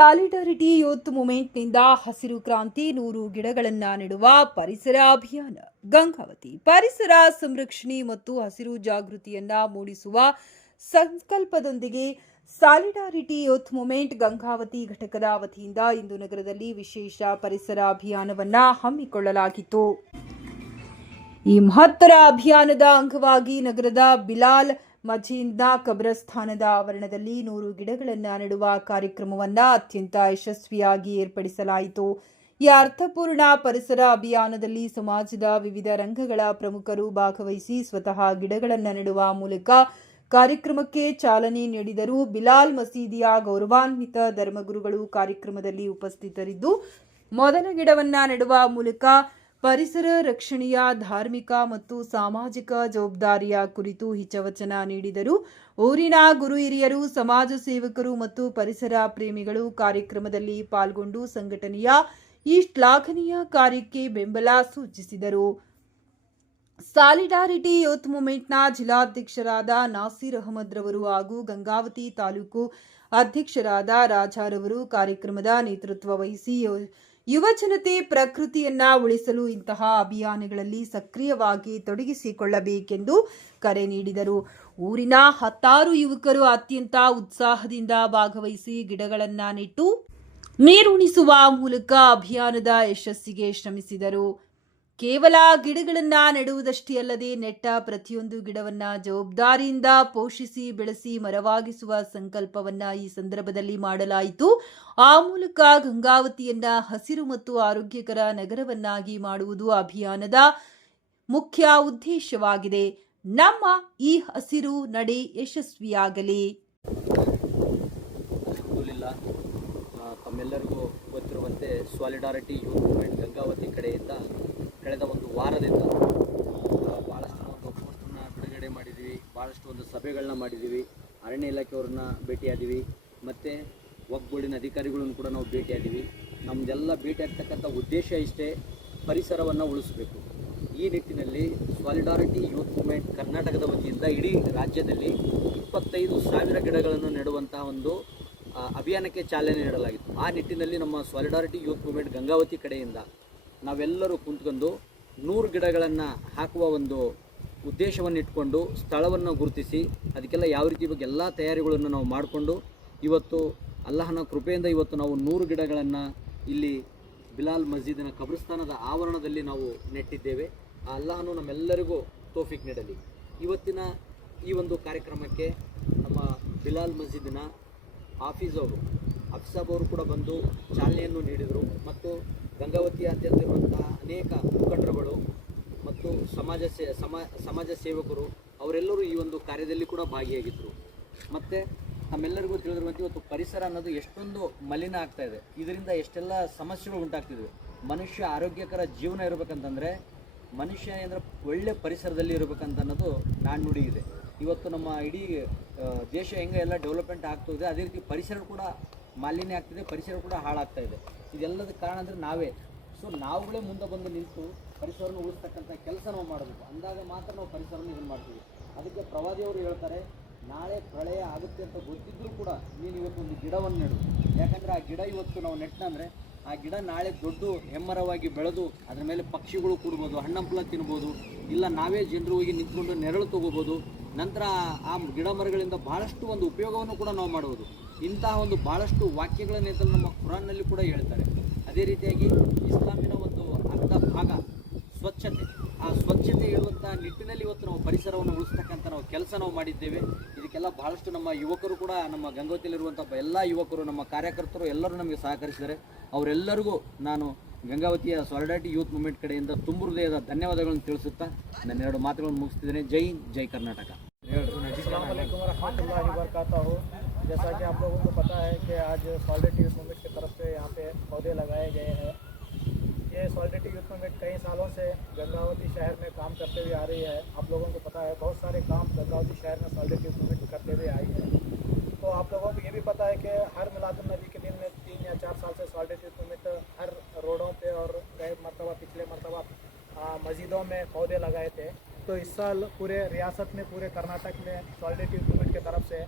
Solidarity youth ಮೂವ್ಮೆಂಟ್ನಿಂದ ಹಸಿರು ಕ್ರಾಂತಿ 100 ಗಿಡಗಳನ್ನು ನೆಡುವ ಪರಿಸರ ಅಭಿಯಾನ ಗಂಗಾವತಿ ಪರಿಸರ ಸಂರಕ್ಷಣೆ ಮತ್ತು ಹಸಿರು ಜಾಗೃತಿಯನ್ನ ಮೂಡಿಸುವ ಸಂಕಲ್ಪದೊಂದಿಗೆ ಸಾಲಿಡಾರಿಟಿ ಯೂತ್ ಮೂವ್ಮೆಂಟ್ ಗಂಗಾವತಿ ಘಟಕದ ವತಿಯಿಂದ ಇಂದು ನಗರದಲ್ಲಿ ವಿಶೇಷ ಪರಿಸರ ಅಭಿಯಾನವನ್ನ ಹಮ್ಮಿಕೊಳ್ಳಲಾಗಿತ್ತು. ಈ ಮಹತ್ತರ ಅಭಿಯಾನದ ಅಂಗವಾಗಿ ನಗರದ ಬಿಲಾಲ್ ಮಜೀದ್ನ ಕಬ್ರಸ್ಥಾನದ ಆವರಣದಲ್ಲಿ 100 ಗಿಡಗಳನ್ನು ನೆಡುವ ಕಾರ್ಯಕ್ರಮವನ್ನು ಅತ್ಯಂತ ಯಶಸ್ವಿಯಾಗಿ ಏರ್ಪಡಿಸಲಾಯಿತು. ಈ ಅರ್ಥಪೂರ್ಣ ಪರಿಸರ ಅಭಿಯಾನದಲ್ಲಿ ಸಮಾಜದ ವಿವಿಧ ರಂಗಗಳ ಪ್ರಮುಖರು ಭಾಗವಹಿಸಿ ಸ್ವತಃ ಗಿಡಗಳನ್ನು ನೆಡುವ ಮೂಲಕ ಕಾರ್ಯಕ್ರಮಕ್ಕೆ ಚಾಲನೆ ನೀಡಿದರು. ಬಿಲಾಲ್ ಮಸೀದಿಯ ಗೌರವಾನ್ವಿತ ಧರ್ಮಗುರುಗಳು ಕಾರ್ಯಕ್ರಮದಲ್ಲಿ ಉಪಸ್ಥಿತರಿದ್ದು ಮೊದಲ ಗಿಡವನ್ನು ನೆಡುವ ಮೂಲಕ ಪರಿಸರ ರಕ್ಷಣೆಯ ಧಾರ್ಮಿಕ ಮತ್ತು ಸಾಮಾಜಿಕ ಜವಾಬ್ದಾರಿಯ ಕುರಿತು ಹಿತವಚನ ನೀಡಿದರು. ಊರಿನ ಗುರು ಹಿರಿಯರು, ಸಮಾಜ ಸೇವಕರು ಮತ್ತು ಪರಿಸರ ಪ್ರೇಮಿಗಳು ಕಾರ್ಯಕ್ರಮದಲ್ಲಿ ಪಾಲ್ಗೊಂಡು ಸಂಘಟನೆಯ ಈ ಶ್ಲಾಘನೀಯ ಕಾರ್ಯಕ್ಕೆ ಬೆಂಬಲ ಸೂಚಿಸಿದರು. ಸಾಲಿಡಾರಿಟಿ ಯೂತ್ ಮೂವ್ಮೆಂಟ್ನ ಜಿಲ್ಲಾಧ್ಯಕ್ಷರಾದ ನಾಸೀರ್ ಅಹಮದ್ ರವರು ಹಾಗೂ ಗಂಗಾವತಿ ತಾಲೂಕು ಅಧ್ಯಕ್ಷರಾದ ರಾಜಾರವರು ಕಾರ್ಯಕ್ರಮದ ನೇತೃತ್ವ ವಹಿಸಿ ಯುವಜನತೆ ಪ್ರಕೃತಿಯನ್ನ ಉಳಿಸಲು ಇಂತಹ ಅಭಿಯಾನಗಳಲ್ಲಿ ಸಕ್ರಿಯವಾಗಿ ತೊಡಗಿಸಿಕೊಳ್ಳಬೇಕೆಂದು ಕರೆ ನೀಡಿದರು. ಊರಿನ 10 ಯುವಕರು ಅತ್ಯಂತ ಉತ್ಸಾಹದಿಂದ ಭಾಗವಹಿಸಿ ಗಿಡಗಳನ್ನು ನೆಟ್ಟು ನೀರುಣಿಸುವ ಮೂಲಕ ಅಭಿಯಾನದ ಯಶಸ್ಸಿಗೆ ಶ್ರಮಿಸಿದರು. ಕೇವಲ ಗಿಡಗಳನ್ನ ನೆಡುವುದಷ್ಟೇ ಅಲ್ಲದೆ ನೆಟ್ಟ ಪ್ರತಿಯೊಂದು ಗಿಡವನ್ನ ಜವಾಬ್ದಾರಿಯಿಂದ ಪೋಷಿಸಿ ಬೆಳೆಸಿ ಮರವಾಗಿಸುವ ಸಂಕಲ್ಪವನ್ನ ಈ ಸಂದರ್ಭದಲ್ಲಿ ಮಾಡಲಾಯಿತು. ಆ ಮೂಲಕ ಗಂಗಾವತಿಯನ್ನ ಹಸಿರು ಮತ್ತು ಆರೋಗ್ಯಕರ ನಗರವನ್ನಾಗಿ ಮಾಡುವುದು ಅಭಿಯಾನದ ಮುಖ್ಯ ಉದ್ದೇಶವಾಗಿದೆ. ನಮ್ಮ ಈ ಹಸಿರು ನಡೆ ಯಶಸ್ವಿಯಾಗಲಿ. ತಮ್ಮೆಲ್ಲರಿಗೂ ಗೊತ್ತಿರುವಂತೆ ಸಾಲಿಡಾರಿಟಿ ಯೂತ್ ಮೂವ್ಮೆಂಟ್ ಗಂಗಾವತಿ ಕಡೆಯಿಂದ ಕಳೆದ ಒಂದು ವಾರದಿಂದ ಭಾಳಷ್ಟು ಒಂದು ಪೋಸ್ಟನ್ನು ಬಿಡುಗಡೆ ಮಾಡಿದ್ದೀವಿ, ಭಾಳಷ್ಟು ಒಂದು ಸಭೆಗಳನ್ನ ಮಾಡಿದ್ದೀವಿ, ಅರಣ್ಯ ಇಲಾಖೆಯವ್ರನ್ನ ಭೇಟಿಯಾದ್ದೀವಿ, ಮತ್ತು ಒಗ್ಗೂಡಿನ ಅಧಿಕಾರಿಗಳನ್ನು ಕೂಡ ನಾವು ಭೇಟಿಯಾದ್ದೀವಿ. ನಮ್ಮದೆಲ್ಲ ಭೇಟಿ ಆಗ್ತಕ್ಕಂಥ ಉದ್ದೇಶ ಇಷ್ಟೇ, ಪರಿಸರವನ್ನು ಉಳಿಸಬೇಕು. ಈ ನಿಟ್ಟಿನಲ್ಲಿ ಸಾಲಿಡಾರಿಟಿ ಯೂತ್ ಮೂವ್ಮೆಂಟ್ ಕರ್ನಾಟಕದ ವತಿಯಿಂದ ಇಡೀ ರಾಜ್ಯದಲ್ಲಿ 25,000 ಗಿಡಗಳನ್ನು ನೆಡುವಂಥ ಒಂದು ಅಭಿಯಾನಕ್ಕೆ ಚಾಲನೆ ನೀಡಲಾಗಿತ್ತು. ಆ ನಿಟ್ಟಿನಲ್ಲಿ ನಮ್ಮ ಸಾಲಿಡಾರಿಟಿ ಯೂತ್ ಮೂವ್ಮೆಂಟ್ ಗಂಗಾವತಿ ಕಡೆಯಿಂದ ನಾವೆಲ್ಲರೂ ಕುಂತ್ಕೊಂಡು 100 ಗಿಡಗಳನ್ನು ಹಾಕುವ ಒಂದು ಉದ್ದೇಶವನ್ನು ಇಟ್ಕೊಂಡು ಸ್ಥಳವನ್ನು ಗುರುತಿಸಿ ಅದಕ್ಕೆಲ್ಲ ಯಾವ ರೀತಿ ಬಗ್ಗೆ ಎಲ್ಲ ತಯಾರಿಗಳನ್ನು ನಾವು ಮಾಡಿಕೊಂಡು ಇವತ್ತು ಅಲ್ಲಾಹನ ಕೃಪೆಯಿಂದ ಇವತ್ತು ನಾವು 100 ಗಿಡಗಳನ್ನು ಇಲ್ಲಿ ಬಿಲಾಲ್ ಮಸ್ಜಿದಿನ ಕಬ್ರಸ್ಥಾನದ ಆವರಣದಲ್ಲಿ ನಾವು ನೆಟ್ಟಿದ್ದೇವೆ. ಆ ಅಲ್ಲಾಹನು ನಮ್ಮೆಲ್ಲರಿಗೂ ತೌಫೀಕ್ ನೀಡಲಿ. ಇವತ್ತಿನ ಈ ಒಂದು ಕಾರ್ಯಕ್ರಮಕ್ಕೆ ನಮ್ಮ ಬಿಲಾಲ್ ಮಸ್ಜಿದಿನ ಅಫ್ಸಾಬ್ ಅವರು ಕೂಡ ಬಂದು ಚಾಲನೆಯನ್ನು ನೀಡಿದರು ಮತ್ತು ಗಂಗಾವತಿಯಾದ್ಯಂತ ಇರುವಂತಹ ಅನೇಕ ಮುಖಂಡರುಗಳು ಮತ್ತು ಸಮಾಜ ಸೇವಕರು ಅವರೆಲ್ಲರೂ ಈ ಒಂದು ಕಾರ್ಯದಲ್ಲಿ ಕೂಡ ಭಾಗಿಯಾಗಿದ್ದರು. ಮತ್ತು ನಮ್ಮೆಲ್ಲರಿಗೂ ತಿಳಿದಿರುವಂತೆ ಇವತ್ತು ಪರಿಸರ ಅನ್ನೋದು ಎಷ್ಟೊಂದು ಮಲಿನ ಆಗ್ತಾ ಇದೆ, ಇದರಿಂದ ಎಷ್ಟೆಲ್ಲ ಸಮಸ್ಯೆಗಳು ಉಂಟಾಗ್ತಿದ್ವಿ. ಮನುಷ್ಯ ಆರೋಗ್ಯಕರ ಜೀವನ ಇರಬೇಕಂತಂದರೆ ಮನುಷ್ಯ ಅಂದರೆ ಒಳ್ಳೆ ಪರಿಸರದಲ್ಲಿ ಇರಬೇಕಂತ ಅನ್ನೋದು ನಾಣ್ಣುಡಿ ಇದೆ. ಇವತ್ತು ನಮ್ಮ ಇಡೀ ದೇಶ ಹೆಂಗೆ ಎಲ್ಲ ಡೆವಲಪ್ಮೆಂಟ್ ಆಗ್ತಾಯಿದೆ, ಅದೇ ರೀತಿ ಪರಿಸರ ಕೂಡ ಮಾಲಿನ್ಯ ಆಗ್ತಿದೆ, ಪರಿಸರ ಕೂಡ ಹಾಳಾಗ್ತಾ ಇದೆ. ಇದೆಲ್ಲದ ಕಾರಣ ಅಂದರೆ ನಾವೇ. ಸೊ ನಾವುಗಳೇ ಮುಂದೆ ಬಂದು ನಿಂತು ಪರಿಸರವನ್ನು ಉಳಿಸ್ತಕ್ಕಂಥ ಕೆಲಸ ನಾವು ಮಾಡಬೇಕು. ಅಂದಾಗ ಮಾತ್ರ ನಾವು ಪರಿಸರವನ್ನು ಇದನ್ನು ಮಾಡ್ತೀವಿ. ಅದಕ್ಕೆ ಪ್ರವಾದಿಯವರು ಹೇಳ್ತಾರೆ, ನಾಳೆ ಪ್ರಳಯ ಆಗುತ್ತೆ ಅಂತ ಗೊತ್ತಿದ್ದರೂ ಕೂಡ ನೀನು ಇವತ್ತು ಒಂದು ಗಿಡವನ್ನು ನೆಡು. ಯಾಕಂದರೆ ಆ ಗಿಡ ಇವತ್ತು ನಾವು ನೆಟ್ಟಂದರೆ ಆ ಗಿಡ ನಾಳೆ ದೊಡ್ಡ ಹೆಮ್ಮರವಾಗಿ ಬೆಳೆದು ಅದರ ಮೇಲೆ ಪಕ್ಷಿಗಳು ಕೂಡ್ಬೋದು, ಹಣ್ಣಂಪಲ ತಿನ್ಬೋದು, ಇಲ್ಲ ನಾವೇ ಜನರು ಹೋಗಿ ನಿಂತ್ಕೊಂಡು ನೆರಳು ತೊಗೋಬೋದು. ನಂತರ ಆ ಗಿಡ ಮರಗಳಿಂದ ಭಾಳಷ್ಟು ಒಂದು ಉಪಯೋಗವನ್ನು ಕೂಡ ನಾವು ಮಾಡ್ಬೋದು. ಇಂತಹ ಒಂದು ಭಾಳಷ್ಟು ವಾಕ್ಯಗಳನ್ನೆಲ್ಲ ನಮ್ಮ ಕುರಾನ್ನಲ್ಲಿ ಕೂಡ ಹೇಳ್ತಾರೆ. ಅದೇ ರೀತಿಯಾಗಿ ಇಸ್ಲಾಮಿನ ಒಂದು ಅರ್ಧ ಭಾಗ ಸ್ವಚ್ಛತೆ, ಆ ಸ್ವಚ್ಛತೆ ಇರುವಂಥ ನಿಟ್ಟಿನಲ್ಲಿ ಇವತ್ತು ನಾವು ಪರಿಸರವನ್ನು ಉಳಿಸ್ತಕ್ಕಂಥ ನಾವು ಕೆಲಸ ನಾವು ಮಾಡಿದ್ದೇವೆ. ಇದಕ್ಕೆಲ್ಲ ಭಾಳಷ್ಟು ನಮ್ಮ ಯುವಕರು ಕೂಡ, ನಮ್ಮ ಗಂಗಾವತಿಯಲ್ಲಿರುವಂಥ ಎಲ್ಲ ಯುವಕರು, ನಮ್ಮ ಕಾರ್ಯಕರ್ತರು ಎಲ್ಲರೂ ನಮಗೆ ಸಹಕರಿಸಿದ್ದಾರೆ. ಅವರೆಲ್ಲರಿಗೂ ನಾನು ಗಂಗಾವತಿಯ ಸಾಲಿಡಾರಿಟಿ ಯೂತ್ ಮೂವ್ಮೆಂಟ್ ಕಡೆಯಿಂದ ತುಂಬ ಹೃದಯದ ಧನ್ಯವಾದಗಳನ್ನು ತಿಳಿಸುತ್ತಾ ನನ್ನ 2 ಮಾತುಗಳನ್ನು ಮುಗಿಸ್ತಿದ್ದೇನೆ. ಜೈ ಕರ್ನಾಟಕ. जैसा कि आप लोगों को पता है कि आज सॉलिडरिटी यूथ मूवमेंट की तरफ से यहाँ पे पौधे लगाए गए हैं। ये सॉलिडरिटी यूथ मूवमेंट कई सालों से गंगावती शहर में काम करते हुए आ रही है। आप लोगों को पता है बहुत सारे काम गंगावती शहर में सॉलिडरिटी यूथ मूवमेंट करते हुए आई है। तो आप लोगों को ये भी पता है कि हर मिलादुन्नबी के दिन में 3 या 4 साल से सॉलिडरिटी यूथ मूवमेंट हर रोडों पर और कई मरतबा पिछले मरतबा मस्जिदों में पौधे लगाए थे। तो इस साल पूरे रियासत में, पूरे कर्नाटक में सॉलिडरिटी यूथ मूवमेंट की तरफ से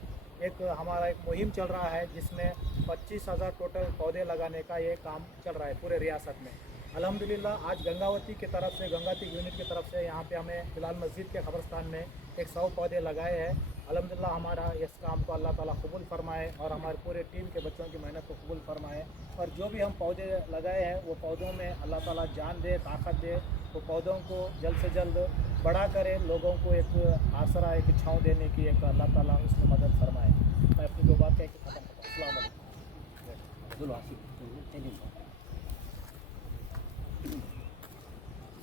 एक हमारा एक मुहिम चल रहा है जिसमें 25,000 टोटल पौधे लगाने का ये काम चल रहा है पूरे रियासत में। अल्हम्दुलिल्लाह आज गंगावती की तरफ से, गंगावती यूनिट की तरफ से यहाँ पे हमें फ़िलहाल मस्जिद के कब्रस्तान में 100 पौधे लगाए हैं। अल्हम्दुलिल्लाह हमारा इस काम को अल्लाह ताला कबूल फरमाए और हमारे पूरे टीम के बच्चों की मेहनत को कबूल फरमाए। और जो भी हम पौधे लगाए हैं वो पौधों में अल्लाह ताला जान दे, ताकत दे, वो पौधों को जल्द से जल्द बड़ा करे, लोगों को एक आसरा, एक छाँव देने की एक अल्लाह ताला उसमें मदद फरमाए। मैं अपनी दो बात कह के ख़त्म करता हूँ। अस्सलाम वालेकुम।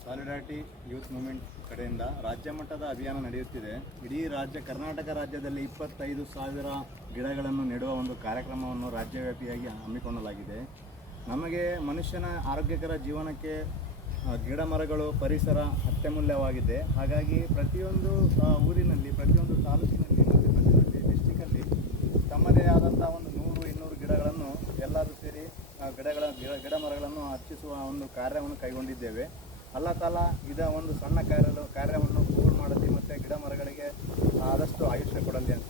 ಸಾಲಿಡಾರಿಟಿ ಯೂತ್ ಮೂವ್ಮೆಂಟ್ ಕಡೆಯಿಂದ ರಾಜ್ಯ ಮಟ್ಟದ ಅಭಿಯಾನ ನಡೆಯುತ್ತಿದೆ. ಇಡೀ ಕರ್ನಾಟಕ ರಾಜ್ಯದಲ್ಲಿ 25,000 ಗಿಡಗಳನ್ನು ನೆಡುವ ಒಂದು ಕಾರ್ಯಕ್ರಮವನ್ನು ರಾಜ್ಯವ್ಯಾಪಿಯಾಗಿ ಹಮ್ಮಿಕೊಳ್ಳಲಾಗಿದೆ. ನಮಗೆ ಮನುಷ್ಯನ ಆರೋಗ್ಯಕರ ಜೀವನಕ್ಕೆ ಗಿಡ ಮರಗಳು, ಪರಿಸರ ಅತ್ಯಮೂಲ್ಯವಾಗಿದೆ. ಹಾಗಾಗಿ ಪ್ರತಿಯೊಂದು ಊರಿನಲ್ಲಿ, ಪ್ರತಿಯೊಂದು ತಾಲೂಕಿನಲ್ಲಿ ಮತ್ತು ಪ್ರತಿಯೊಂದು ಡಿಸ್ಟಿಕಲ್ಲಿ ತಮ್ಮದೇ ಆದಂಥ ಒಂದು 100-200 ಗಿಡಗಳನ್ನು ಎಲ್ಲರೂ ಸೇರಿ ಗಿಡ ಮರಗಳನ್ನು ಹಚ್ಚಿಸುವ ಒಂದು ಕಾರ್ಯವನ್ನು ಕೈಗೊಂಡಿದ್ದೇವೆ. ಅಲ್ಲಾ ತಾಲಾ ಇದ ಒಂದು ಸಣ್ಣ ಕಾರ್ಯವನ್ನು ಪೂರ್ಣ ಮಾಡಲಿ ಮತ್ತು ಗಿಡ ಮರಗಳಿಗೆ ಆದಷ್ಟು ಆಯುಷ್ಯ ಕೊಡಲಿ ಅಂತ